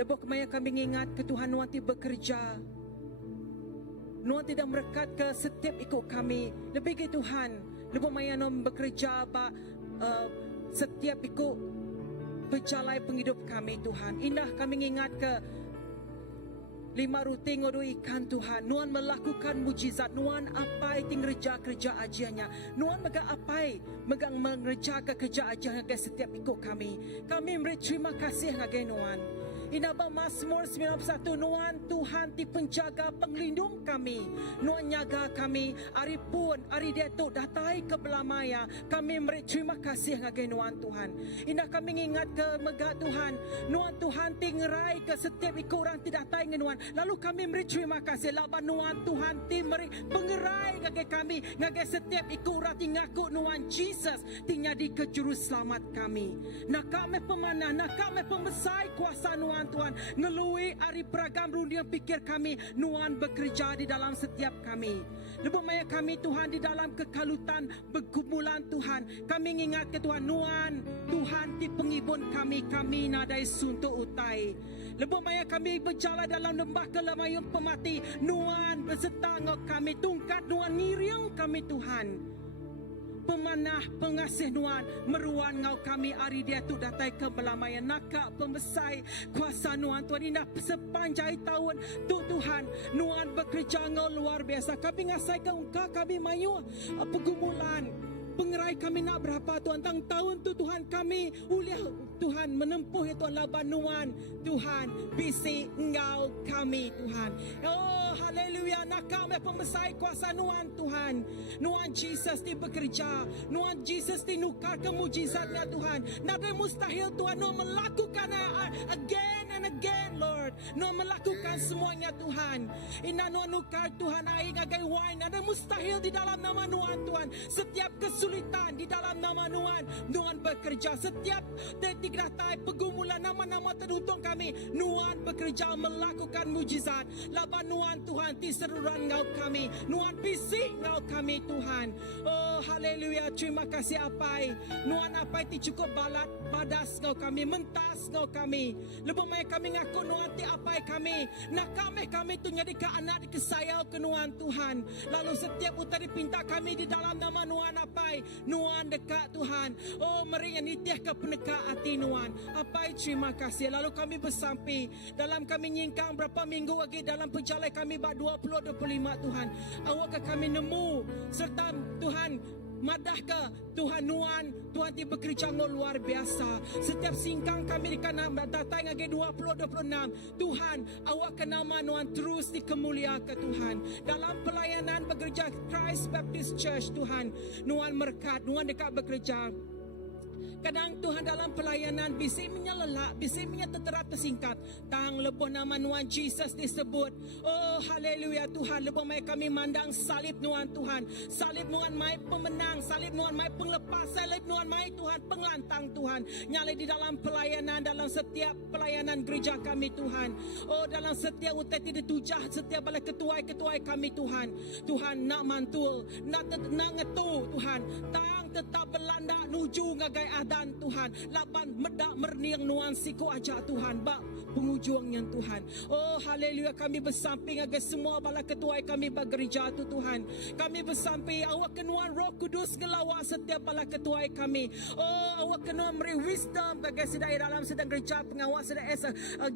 Lebok kemaya kami ingat ke Tuhan Nuan ti bekerja. Nuan tidak merekat ke setiap ikut kami. Lebih ke Tuhan, lebih maya Nuan bekerja setiap ikut berjalai penghidup kami Tuhan. Indah kami ingat ke 5 roti ngodo ikan Tuhan. Nuan melakukan mujizat. Nuan apai ting kerja ajiannya. Nuan megang apai megang mengerjakan kerja ajiannya ke setiap ikut kami. Kami beri terima kasih ngagai Nuan. Inaba Mazmur 91 Nuan Tuhan ti penjaga penglindung kami. Nuan nyaga kami hari pun hari dia tu datai ke belamaya. Kami beri terima kasih ngagai Nuan Tuhan. Indah kami ingat ke megak Tuhan. Nuan Tuhan ti ngerai ke setiap ikut orang ti datai ngenuan. Lalu kami beri terima kasih laban Nuan Tuhan ti beri pengerai ngagai kami. Ngagai setiap ikut orang ti ngaku Nuan Jesus ti nyadi ke juru selamat kami. Nak kami pemanah, nak kami pembesai kuasa Nuan Tuhan. Ngelui hari peragam dunia pikir kami. Nuan bekerja di dalam setiap kami. Lebih maya kami Tuhan di dalam kekalutan bergumulan Tuhan. Kami ingat ke Tuhan Nuan Tuhan di pengibun kami. Kami nadai suntuk utai. Lebih maya kami berjalan dalam lembah kelamayun pemati. Nuan beserta ngok kami. Tungkat Nuan ngiriang kami Tuhan. Pemanah pengasih Nuan meruan ngau kami hari dia tu datai ke belamaya nakak pembesai kuasa Nuan Tuhan indah sepanjang tahun tu Tuhan Nuan bekerja ngau luar biasa. Kami ngasai ke engkau kami mayu pergumulan pengerai kami nak berapa Tuhan tang tahun tu Tuhan kami uliah Tuhan menempuh ya Tuhan laban Nuan Tuhan bisi engkau kami Tuhan. Oh haleluya nak kami pembesai kuasa Nuan Tuhan. Nuan Jesus di bekerja. Nuan Jesus di nukar kemujizatnya Tuhan. Nada mustahil Tuhan Nuan melakukan again and again Lord. Nuan melakukan semuanya Tuhan. Ina Nuan nukar Tuhan aing agai wine. Nada mustahil di dalam nama Nuan Tuhan. Setiap kesulitan di dalam nama Nuan. Nuan bekerja. Setiap detik datai pergumulan nama-nama teruntung kami. Nuan bekerja melakukan mujizat. Laban Nuan Tuhan ti seruran ngau kami. Nuan bisik ngau kami Tuhan. Oh haleluya terima kasih apai. Nuan apai ti cukup balat badas ngau kami. Mentas ngau kami. Lebih mai kami ngaku Nuan ti apai kami. Nak kami tu nyadi ke anak dikesayau ke Nuan Tuhan. Lalu setiap utari pinta kami di dalam nama Nuan apai. Nuan dekat Tuhan. Oh meri yang nitiah ke pendekat hati Nuan. Apai terima kasih. Lalu kami bersampai dalam kami nyingkang berapa minggu lagi dalam perjalanan kami bak 20-25 Tuhan. Awak kami nemu serta Tuhan madah ke Tuhan nuan, Tuhan ti bekerja ngol luar biasa. Setiap singkang kami di kanan datang ngage 2026. Tuhan, awak ke nama nuan terus dikemuliakan Tuhan. Dalam pelayanan bekerja Christ Baptist Church Tuhan, nuan merkat, nuan dekat bekerja. Kadang Tuhan dalam pelayanan bisiknya lelak, bisiknya tertera tersingkap. Tang lebuh nama Nuan Jesus disebut. Oh haleluya Tuhan, lebuh mai kami mandang salib Nuan Tuhan. Salib Nuan mai pemenang, salib Nuan mai penglepas, salib Nuan mai Tuhan penglantang Tuhan. Nyalai di dalam pelayanan, dalam setiap pelayanan gereja kami Tuhan. Oh dalam setiap utai ditujah, setiap balai ketuai kami Tuhan. Tuhan nak mantul, nak ngetu Tuhan. Tang tetap berlandak nuju ngagai adan Tuhan. Laban medak merniang nuan siku aja Tuhan. Bak penghujungnya Tuhan. Oh haleluya, kami bersamping agar semua bala ketuai kami bergereja tu Tuhan. Kami bersamping awak kenuan Roh Kudus ngelawak setiap bala ketuai kami. Oh awak kenuan beri wisdom bagi sedai dalam sedang gereja pengawak sedai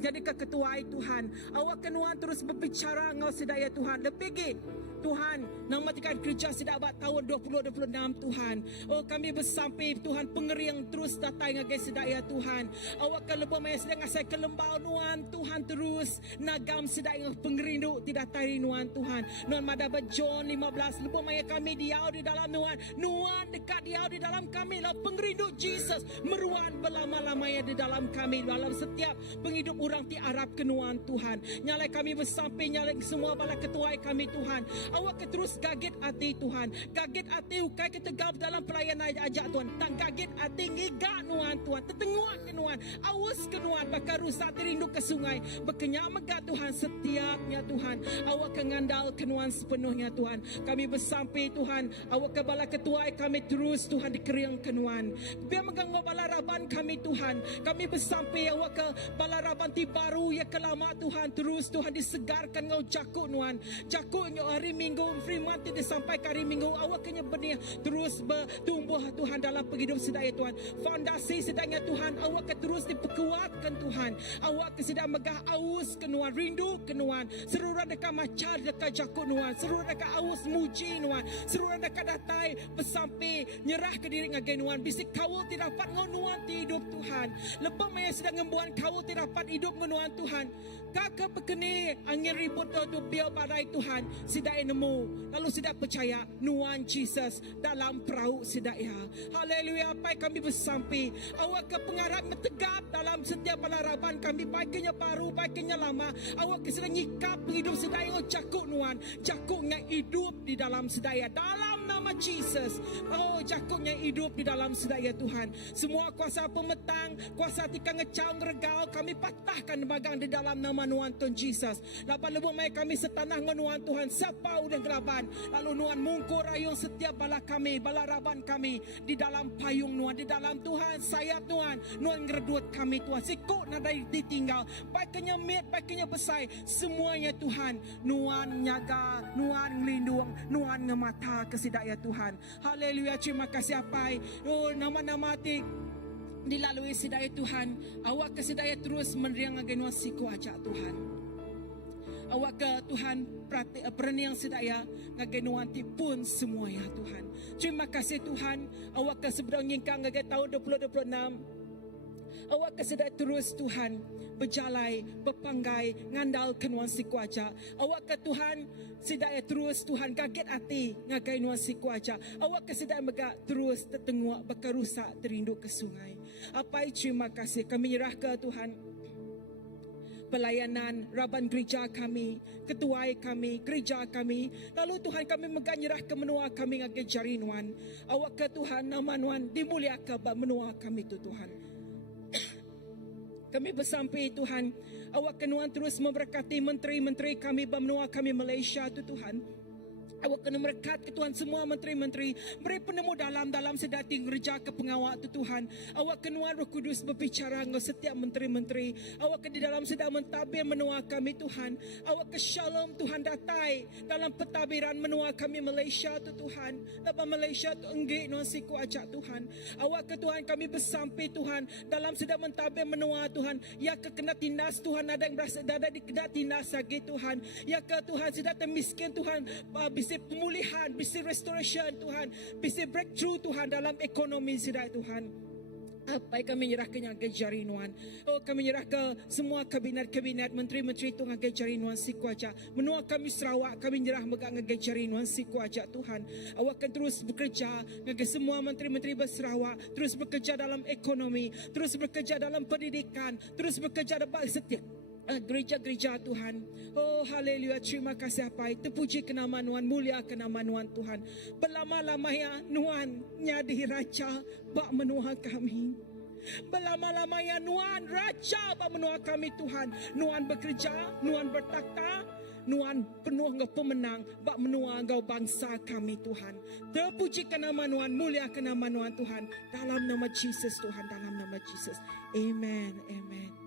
jadi keketuai Tuhan. Awak kenuan terus berbicara ngau sedaya Tuhan. Lebih Tuhan, nama tikan kerja sedap abad tahun 2026 Tuhan. Oh kami bersamping Tuhan, pengeriang terus datang ngagai sedap ya Tuhan. Awak kan lebih maya sedang asai kelembau nuan Tuhan terus nagam sedap yang pengerindu tidak tari nuan Tuhan. Nuan Madabat John 15 lebih maya kami diau di dalam nuan dekat diau di dalam kami lah pengerindu Jesus meruan berlama-lamanya di dalam kami dalam setiap penghidup orang ti Arab kenuan Tuhan. Nyalai kami bersamping, nyalai semua bala ketuai kami Tuhan. Awak terus gaget hati Tuhan. Gaget hati ukai kita gab dalam pelayanan ajak Tuhan. Tang gaget hati ngigak nuan Tuhan. Tetenguan ke nuan. Awas ke nuan. Bakar rusak terindu ke sungai. Berkenyak megah Tuhan setiapnya Tuhan. Awak kengandal ke nuan sepenuhnya Tuhan. Kami bersampai Tuhan. Awak ke bala ketuai kami terus Tuhan dikeriang ke nuan. Biar megang bala raban kami Tuhan. Kami bersampai awak ke bala raban ti baru ya kelama Tuhan. Terus Tuhan disegarkan ngau jakuk nuan. Jakuk ngau hari Minggu firman tidak sampai ke hari Minggu awak kena benih terus bertumbuh Tuhan dalam penghidup sedaya Tuhan. Fondasi sedangnya Tuhan awak terus diperkuatkan Tuhan. Awak sedang megah aus kenuan, rindu kenuan. Seluruh dekat macar dekat jakut nuan, seluruh dekat aus muji nuan, seluruh dekat datai bersampai nyerah ke diri ngagai nuan. Bisik kau tidak dapat ngonuan di hidup Tuhan. Lebih maya sedang ngembuan kau tidak dapat hidup ngonuan Tuhan. Kakak berkeni angin ribut tu biar badai Tuhan. Sidai nemu lalu sidai percaya nuan Jesus dalam perahu sidai ya. Haleluya, apa kami bersampai awak ke pengarap metegap dalam setiap balaraban kami baiknya baru baiknya lama. Awak sedang nyikap hidup sidai oh jakuk nuan. Jakuknya hidup di dalam sidai dalam nama Jesus. Oh jakuknya hidup di dalam sidai Tuhan. Semua kuasa pemetang, kuasa tikang ngecang regau kami patahkan bagang di dalam nama nuan Tuhan Jesus. Lapan lebuh mai kami setanah nuan Tuhan siapa udah geraban. Lalu nuan mungkur ayung setiap bala kami, bala raban kami di dalam payung nuan, di dalam Tuhan sayap nuan ngeredut kami Tuhan. Sikuk nadai ditinggal, baiknya mit, baiknya besai, semuanya Tuhan. Nuan nyaga, nuan ngelindung, nuan ngemata kesidaya Tuhan. Haleluya, terima kasih apai. Oh nama-nama ti dilalui sidaya Tuhan. Awak kesidaya terus meriang agen wasiku aja Tuhan. Awak ke Tuhan perniang sedaya ngagenuan ti pun semua ya Tuhan. Terima kasih Tuhan. Awak ke seberang nyingkang ngage tahun 2026. Awak ke sedaya terus Tuhan berjalai, berpanggai, ngandal kenuan si kuaja. Awak ke Tuhan sedaya terus Tuhan gaget hati ngagai nuan si kuaja. Awak ke sedaya megak terus tertenguk berkerusak terindu ke sungai. Apa terima kasih kami nyerah ke Tuhan. Pelayanan raban gereja kami, ketuai kami, gereja kami. Lalu Tuhan kami megah nyerah ke menua kami ngagai jarinuan. Awak ke Tuhan nama nuan dimuliakan ba menua kami tu Tuhan. Kami bersampai Tuhan. Awak kenuan terus memberkati menteri-menteri kami ba menua kami Malaysia tu Tuhan. Awak kena merekat ke Tuhan semua menteri-menteri. Beri penemu dalam sedati gereja ke pengawak tu Tuhan. Awak kenuan Roh Kudus berbicara dengan setiap menteri-menteri. Awak ke di dalam sedang mentabir menua kami Tuhan. Awak ke shalom Tuhan datai dalam pentabiran menua kami Malaysia tu Tuhan. Dalam Malaysia tu enggik nuan siku ajak Tuhan. Awak ke Tuhan kami bersampai Tuhan dalam sedang mentabir menua Tuhan. Ya ke kena tindas Tuhan ada yang berasa ada di kena tindas lagi Tuhan. Ya ke Tuhan sedang termiskin Tuhan. bisi pemulihan, bisi restoration Tuhan, bisi breakthrough Tuhan dalam ekonomi sidai Tuhan. Apa yang kami nyerahkan yang jari Tuhan. Oh, kami nyerah ke semua kabinet-kabinet, menteri-menteri Tuhan jari Tuhan si kuaja. Menua kami Sarawak, kami nyerah megang jari Tuhan si kuaja Tuhan. Awak akan terus bekerja dengan semua menteri-menteri bersarawak, terus bekerja dalam ekonomi, terus bekerja dalam pendidikan, terus bekerja dalam setiap gereja-gereja Tuhan. Oh haleluya, terima kasih apa itu, puji ke nama Tuhan, mulia ke nama Tuhan Tuhan. Berlama-lama ya Tuhan nyadi raja bak menua kami. Berlama-lama ya Tuhan raja bak menua kami Tuhan. Tuhan bekerja, Tuhan bertakhta, Tuhan penuh engkau pemenang bak menua engkau bangsa kami Tuhan. Terpuji ke nama Tuhan, mulia ke nama Tuhan Tuhan. Dalam nama Jesus Tuhan, dalam nama Jesus. Amen, amen.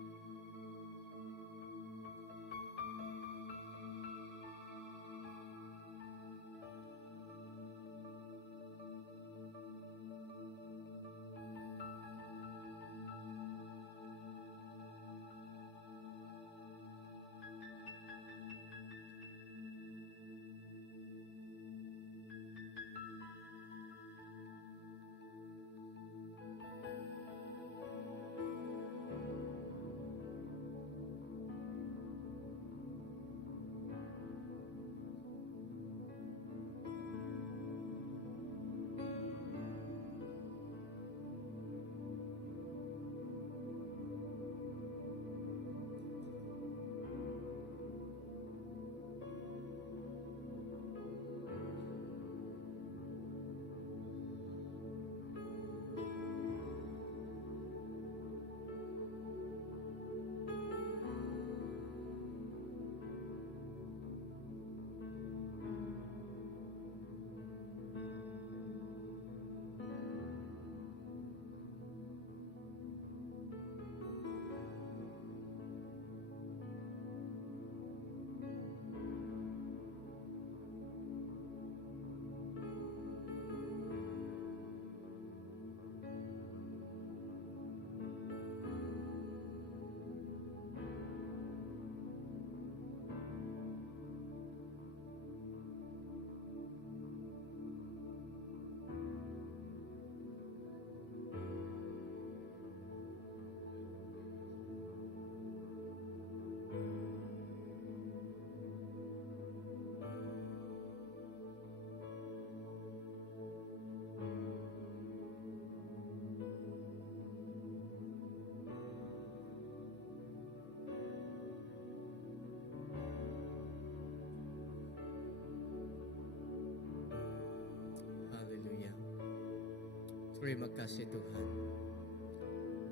Terima kasih Tuhan.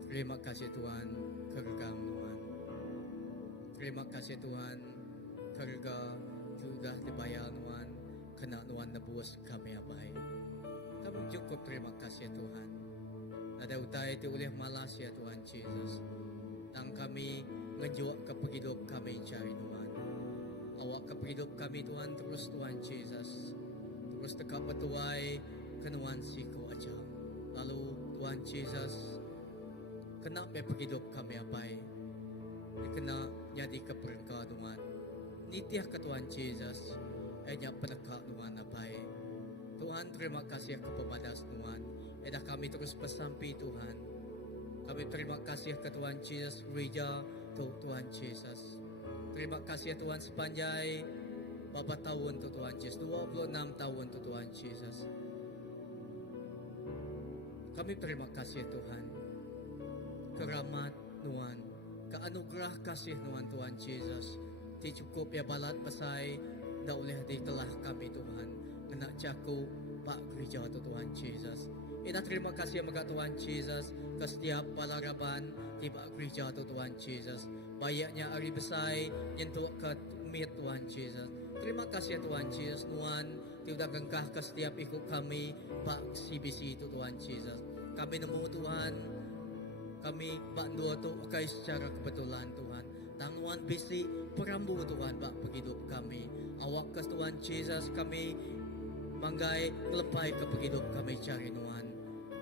Terima kasih Tuhan kergang Tuhan. Terima kasih Tuhan kerga sudah dibayar Tuhan kena Tuhan nebus kami abai. Kami cukup terima kasih Tuhan. Ada utai itu oleh malas ya Tuhan Yesus. Tang kami ngejuak ke hidup kami cari Tuhan. Awak ke hidup kami Tuhan terus Tuhan Yesus. Terus tekap betuai kenuan siku aja. Lalu Tuhan Yesus kena hidup kami abai. Kena jadi keperengka Tuhan. Nitiah ke Tuhan Yesus. Enya penekak Tuhan abai. Tuhan terima kasih kepada Tuhan. Edah kami terus bersampai Tuhan. Kami terima kasih ke Tuhan Yesus gereja Tuhan Yesus. Terima kasih Tuhan sepanjang berapa tahun Tuhan Yesus, 26 tahun Tuhan Yesus. Kami terima kasih Tuhan. Keramat Tuhan, keanugerah kasih Tuhan Yesus. Ti cukup ya balat pasai dah oleh di telah kami Tuhan. Kena cakup Pak gereja Tuhan Yesus. Ina terima kasih maka Tuhan Yesus ke setiap palaraban di Pak gereja Tuhan Yesus. Bayaknya hari besar nyentuh ke umit Tuhan Yesus. Terima kasih Tuhan Yesus Tuhan. Tidak gengkah ke setiap ikut kami Pak CBC itu Tuhan Yesus. Kami nemu Tuhan. Kami bantu tu okay, secara kebetulan Tuhan. Tangguan bisi perambu Tuhan Pak hidup kami. Awak ke Tuhan Yesus kami manggai lepai ke hidup kami cari Tuhan.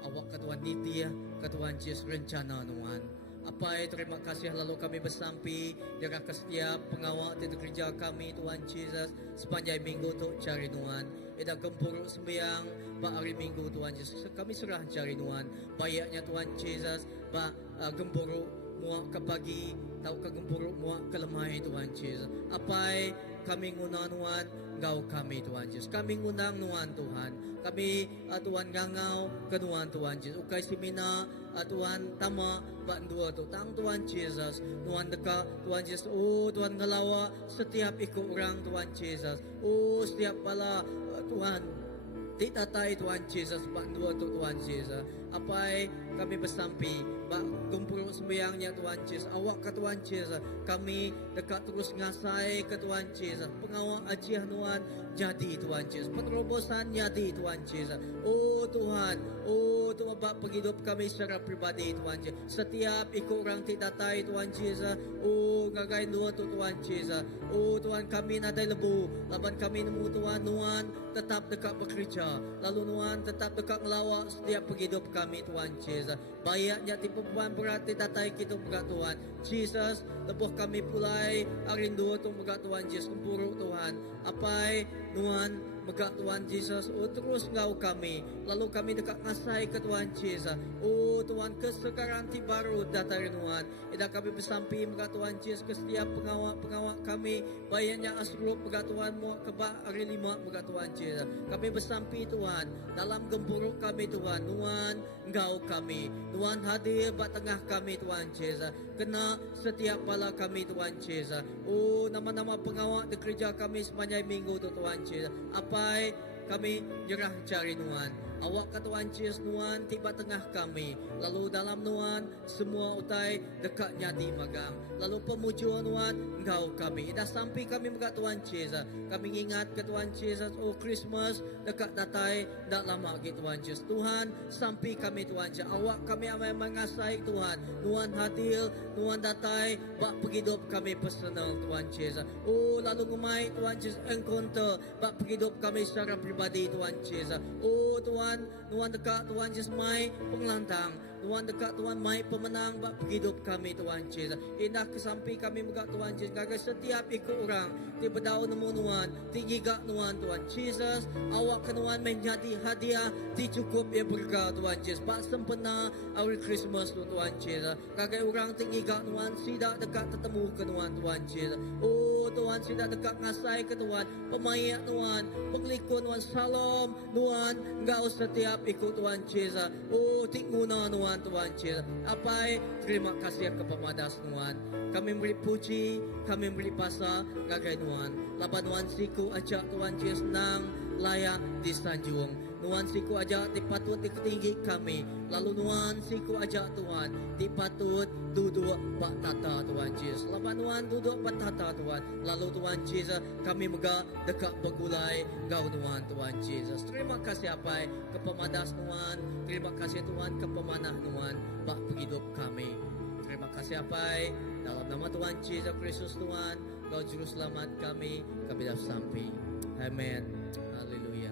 Awak ke Tuhan nitia ke Tuhan Yesus rencana Tuhan. Apai, terima kasih lalu kami bersampi jaga ke setiap pengawal di kerja kami Tuhan Yesus sepanjang minggu untuk cari Tuhan. Ida gempuruk sembiang pak hari minggu Tuhan Yesus. Kami serah cari Tuhan. Bayaknya Tuhan Yesus pak gempuruk muak ke pagi, tahu ke gempuruk muak ke lemah Tuhan Yesus. Apai kami ngundang Tuhan, Engkau kami Tuhan Yesus. Kami ngundang Tuhan. Kami Tuhan ngangau ke Tuhan Yesus. Ukai simina Tuhan tama bandua tu tang Tuhan Yesus. Tuhan dekat Tuhan Yesus. Oh Tuhan ngelawa setiap ikut orang Tuhan Yesus. Oh setiap pala Tuhan ditatai Tuhan Yesus bandua tu Tuhan Yesus. Apai kami bersampi bak gempuruk sembayangnya Tuhan Yesus. Awak ke Tuhan Yesus. Kami dekat terus ngasai ke Tuhan Yesus. Pengawal ajiah Tuhan jadi Tuhan Yesus. Penerobosan jadi Tuhan Yesus. Oh Tuhan bak penghidup kami secara pribadi Tuhan Yesus. Setiap ikut orang ditatai Tuhan Yesus. Oh ngagai dua tu Tuhan Yesus. Oh Tuhan kami nadai lebu. Laban kami nemu Tuhan tetap dekat bekerja. Lalu Tuhan tetap dekat melawak setiap penghidup kami Tuhan Yesus. Bayaknya tipu beban berat ditatai kita berkat Tuhan Yesus. Lebuh kami pulai arindu tu berkat Tuhan Yesus. Empuruk Tuhan. Apai Tuhan berkat Tuhan Yesus. Oh terus ngau kami. Lalu kami dekat ngasai ke Tuhan Yesus. Oh Tuhan kesekarang ti baru datang Tuhan. Ida kami bersampi berkat Tuhan Yesus ke setiap pengawal kami. Bayaknya asrup berkat Tuhan muak kebak hari 5 berkat Tuhan Yesus. Kami bersampi Tuhan dalam gempuruk kami Tuhan. Tuhan Engkau kami. Tuhan hadir bak tengah kami Tuhan Yesus. Kena setiap pala kami Tuhan Yesus. Oh nama-nama pengawal di kerja kami sepanjang minggu tu Tuhan Yesus. Apai kami nyerah cari Tuhan. Awak ke Tuhan Yesus Tuhan tiba tengah kami. Lalu dalam Tuhan semua utai dekatnya di magang. Lalu pemujuan Tuhan Engkau kami. Dah sampai kami berkat Tuhan Yesus. Kami ingat ke Tuhan Yesus. Oh Christmas dekat datai dah lama ke Tuhan Yesus. Tuhan sampai kami Tuhan Yesus. Awak kami amai mengasai Tuhan. Tuhan hadir, Tuhan datai bak penghidup kami personal Tuhan Yesus. Oh lalu ngumai Tuhan Yesus encounter bak penghidup kami secara pribadi Tuhan Yesus. Oh Tuhan dekat Tuhan Yesus mai pengelantang. Tuhan dekat Tuhan mai pemenang bak hidup kami Tuhan Yesus. Indah kesampi kami berkat Tuhan Yesus. Gagal setiap ikut orang di berdaun nemu Tuhan, tinggi gak Tuhan Yesus. Awak ke Tuhan menjadi hadiah di cukup ya berkat Tuhan Yesus. Bak sempena hari Christmas Tuhan Yesus. Gagal orang tinggi gak Tuhan sidak dekat ketemu ke Tuhan Yesus. Oh Tuhan sidak dekat ngasai ke Tuhan, pemayak Tuhan, penglikun Tuhan, salam Tuhan, engkau setiap ikut Tuhan Yesus. Oh tingguna Tuhan Yesus. Apai terima kasih ke pemadas Tuhan. Kami beri puji, kami beri pasal gagai Tuhan. Lapan Tuhan siku ajak Tuhan Yesus nang layak di sanjung. Tuhan siku ajak dipatut di ketinggi kami. Lalu Tuhan siku ajak Tuhan dipatut duduk bak tata Tuhan Yesus. Lapan Tuhan duduk bak tata Tuhan. Lalu Tuhan Yesus kami megak dekat begulai Engkau Tuhan Yesus. Terima kasih apai ke pemadas Tuhan. Terima kasih Tuhan ke pemanah Tuhan bak hidup kami. Terima kasih apai dalam nama Tuhan Yesus Kristus Tuhan, Engkau juru selamat kami dah sampai. Amin. Haleluya.